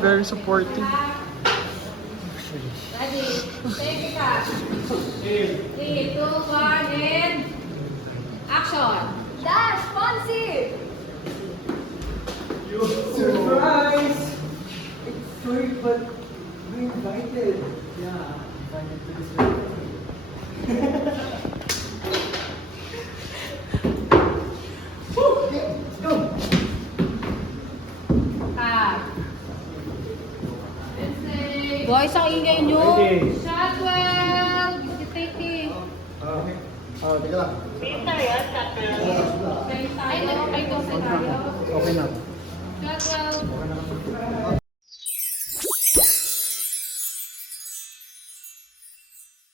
Very supportive. Ready? Take it up. 3, 2, 1, and action! Dash! Fonzie! Surprise! It's sorry, but we invited. Yeah, invited to this wedding. Okay, let's go. Boys, ang ingay nyo! Okay. Shotwell! Take Teka lang. Ay, go sa tayo. Okay na. Shotwell!